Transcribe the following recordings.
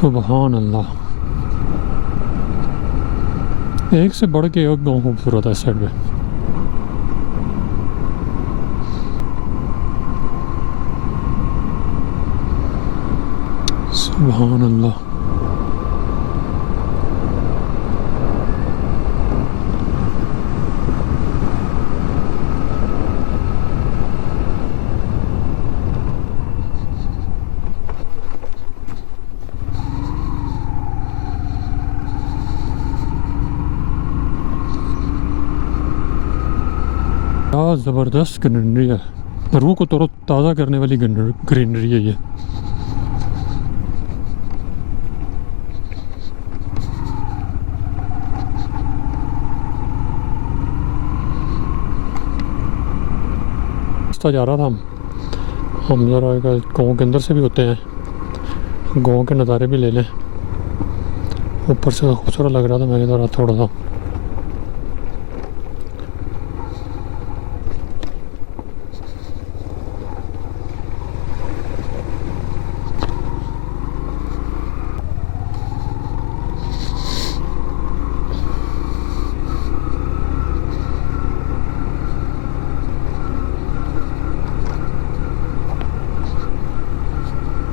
सुभान अल्लाह, एक से बढ़ के एक गाँव खूबसूरत है इस साइड में। सुभान अल्लाह। क्या ज़बरदस्त ग्रीनरी है, रूह को तरो ताज़ा करने वाली ग्रीनरी है ये। रास्ता जा रहा था हम ज़रा गाँव के अंदर से भी होते हैं, गाँव के नज़ारे भी ले लें। ऊपर से खूबसूरत लग रहा था, मैं ज़रा थोड़ा सा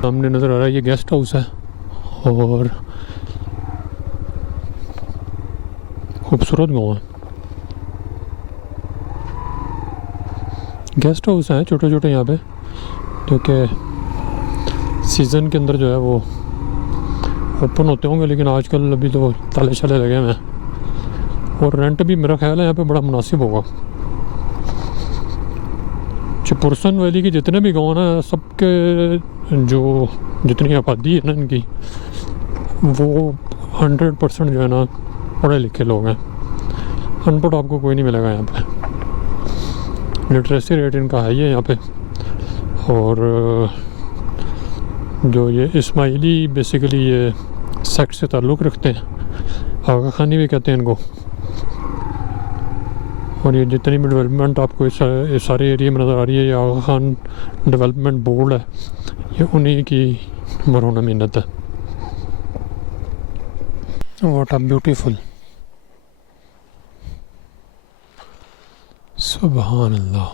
सामने नज़र आ रहा है, ये गेस्ट हाउस है और खूबसूरत गाँव है। गेस्ट हाउस हैं छोटे छोटे यहाँ पे, क्योंकि सीज़न के अंदर जो है वो ओपन होते होंगे, लेकिन आजकल अभी तो ताले शाले लगे हुए हैं। और रेंट भी मेरा ख्याल है यहाँ पे बड़ा मुनासिब होगा। चिपुरसन वैली के जितने भी गाँव ना, सबके जो जितनी आबादी है ना इनकी, वो 100% जो है ना पढ़े लिखे लोग हैं। अनपढ़ आपको कोई नहीं मिलेगा यहाँ पे। लिटरेसी रेट इनका हाई है यहाँ पे। और जो ये इस्माइली बेसिकली ये सेक्ट से ताल्लुक़ रखते हैं, आगा खानी भी कहते हैं इनको। और ये जितनी भी डेवलपमेंट आपको इस सारे एरिया में नज़र आ रही है, ये आगा खान डेवलपमेंट बोर्ड है, ये उन्हीं की मरहूना मिन्नत है। व्हाट अ ब्यूटीफुल, सुभान अल्लाह।